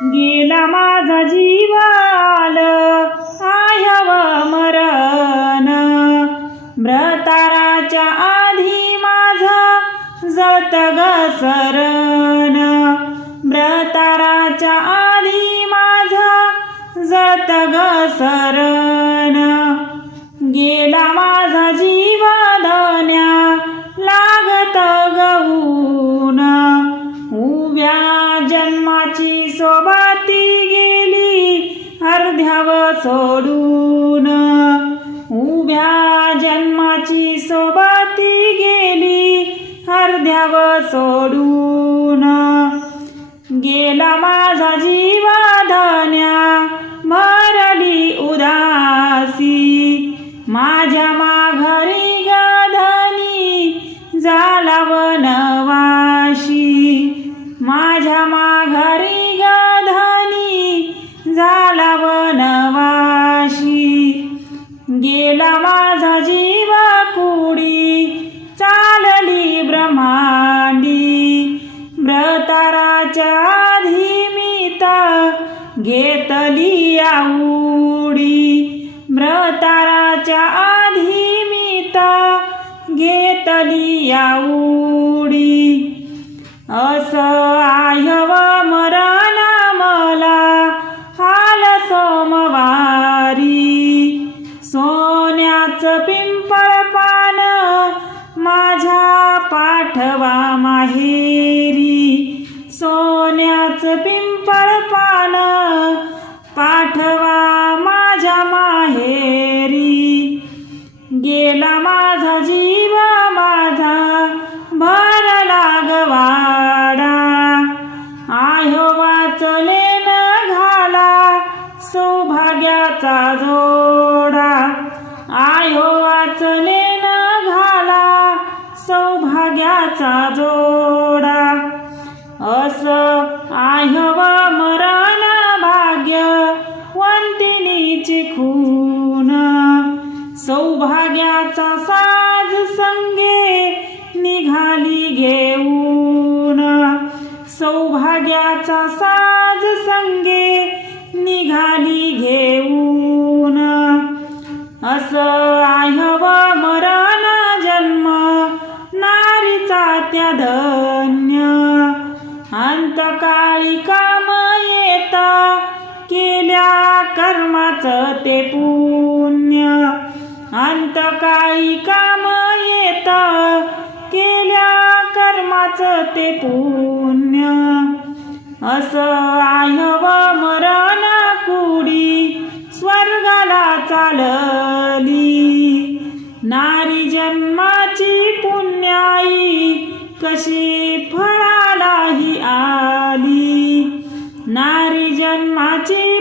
गेला माझा जीवाल आयव मरण, भ्रताराच्या आधी माझा जळत ग सरण, भ्रताराच्या आधी माझा जळत ग सरण. गेला माझा जीव धन्या लागत गहून, उभ्या जन्माची सोबती गेली अर्ध्याव सोडून, उभ्या जन्माची सोबती गेली अर्ध्याव सोडून. गेला माझा जीव धन्या भरली उदासी, माझ्या माघारी गधनी झाला वनवाशी, माझ्या माघारी गधनी झाला वनवाशी. गेला माझा जीव कुडी चालली ब्रह्मांडी, भ्रताराच्या आधी मी घेतली आऊडी, भ्रताराच्या आधी मी घेतली आऊडी. असं आयव मरण मला हाल सोमवारी, सोन्याचं पिंपळ पान माझ्या पाठवा माहेरी, सोन्याचं पिंपळ पान पाठवा माझ्या माहेरी. गेला माझा जीव माझा भरला गवाडा, आयो वाचले न घाला सौभाग्याचा जोडा, आयो वाचले न घाला सौभाग्याचा जोडा. असं आयव मरण भाग्य वंतिनीची खून, सौभाग्याचा साज संगे निघाली घेऊन, सौभाग्याचा साज संगे निघाली घेऊन. असं आयव मरण जन्म नारीचा त्या धन्य, अंतकाळी काम येत केल्या कर्माचं ते पुण्य, अंतकाळी काम येत केल्या कर्माचं ते पुण्य. असं आयव मरण कुडी स्वर्गाला चालली, नारी जन्माची पुण्याई कशी फळालाही आली, नारी जन्माची